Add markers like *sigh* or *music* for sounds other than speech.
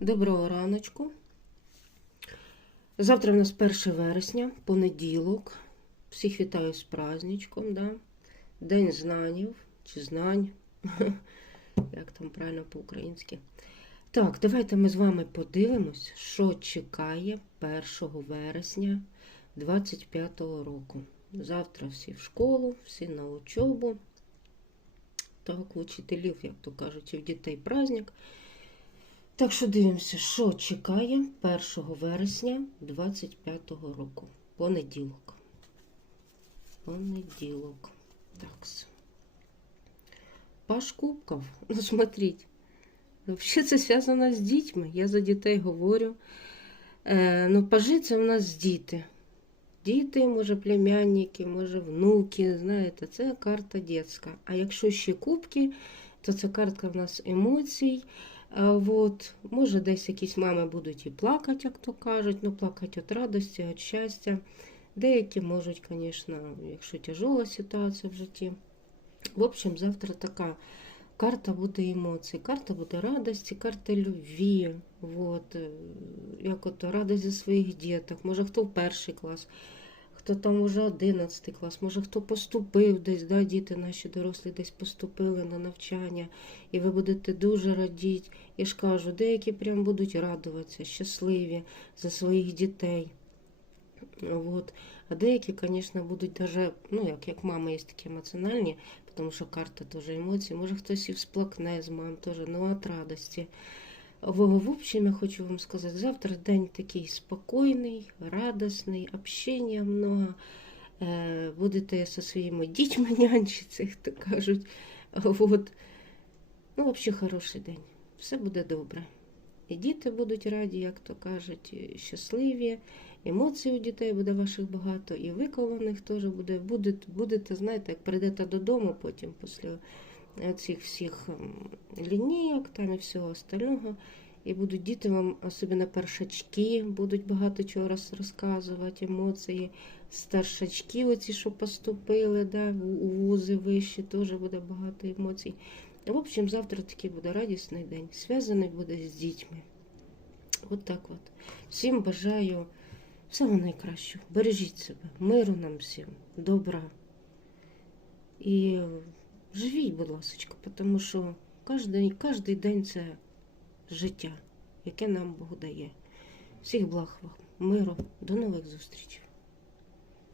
Доброго раночку. Завтра в нас 1 вересня, понеділок. Всіх вітаю з праздничком, да? День знанів чи знань. *laughs* Як там правильно по-українськи. Так, давайте ми з вами подивимось, що чекає 1 вересня 25 року. Завтра всі в школу, всі на учобу. Так, у вчителів, як то кажуть, і в дітей праздник. Так що дивимося, що чекає 1 вересня 25 року. Понеділок. Понеділок. Так. Паш Кубков. *laughs* Ну, смотрите. Вообще це зв'язано з дітьми. Я за дітей говорю. Е, ну, пажи це в нас діти. Діти, може, племянники, може, внуки. Знаєте, це карта дітська. А якщо ще кубки, то це картка в нас емоцій. От, може, десь якісь мами будуть і плакати, як то кажуть, ну плакати від радості, від щастя. Деякі можуть, звісно, якщо тяжела ситуація в житті. В общем, завтра така карта буде емоцій, карта буде радості, карта любві. От, як от радість за своїх діток. Може, хто в перший клас, хто там уже 11 клас, може хто поступив десь, да, діти наші дорослі десь поступили на навчання, і ви будете дуже радіти. Я ж кажу, деякі прям будуть радуватися, щасливі за своїх дітей. Вот. А деякі, звісно, будуть даже, ну, як, як мами є такі емоціональні, тому що карта теж емоції. Може хтось і всплакне з мам, теж, ну, від радості. В, общем, я хочу вам сказати, завтра день такий спокійний, радісний, общення много. Е, будете зі своїми дітьми нянчитися, як то кажуть. Вот. Ну, взагалі, хороший день. Все буде добре. І діти будуть раді, як то кажуть, щасливі. Емоцій у дітей буде ваших багато, і ви коло них теж буде. Будете, будете, знаєте, як прийдете додому потім після цих всіх лінійок там і всього остального. І будуть діти вам, особливо першачки, будуть багато чого роз- розказувати, емоції. Старшачки, оці, що поступили, да, у вузи вищі, теж буде багато емоцій. В общем, завтра такий буде радісний день. Зв'язаний буде з дітьми. От так от. Всім бажаю всього найкращого. Бережіть себе, миру нам всім, добра. І живіть, будь ласка, тому що кожен, кожен день це життя, яке нам Бог дає. Всіх благ вам, миру, до нових зустрічей.